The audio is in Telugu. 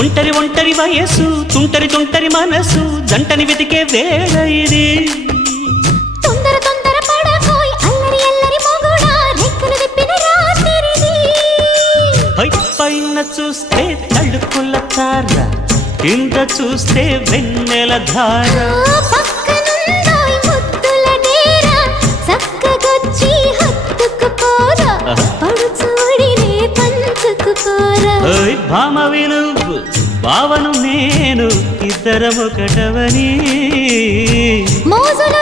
ఒంటరి ఒంటరి వయస్సు తుంటరి తుంటరి మనసు జంటని వెతికే వేళ ఇది తొందర తొందర పడకోయ్ అల్లరి అల్లరి మొగుడా రెక్కలు విప్పిన రాత్రిది పైన చూస్తే తడుకుల తార కింద చూస్తే వెన్నెల ధార పక్కనుందోయ్ ముద్దుల డేరా చక్కగొచ్చి హత్తుకుపోరా పడుచోడినే పంచుకుపోరా భామ విలువు భావను నేను ఇద్దరమొకటవని మోజులు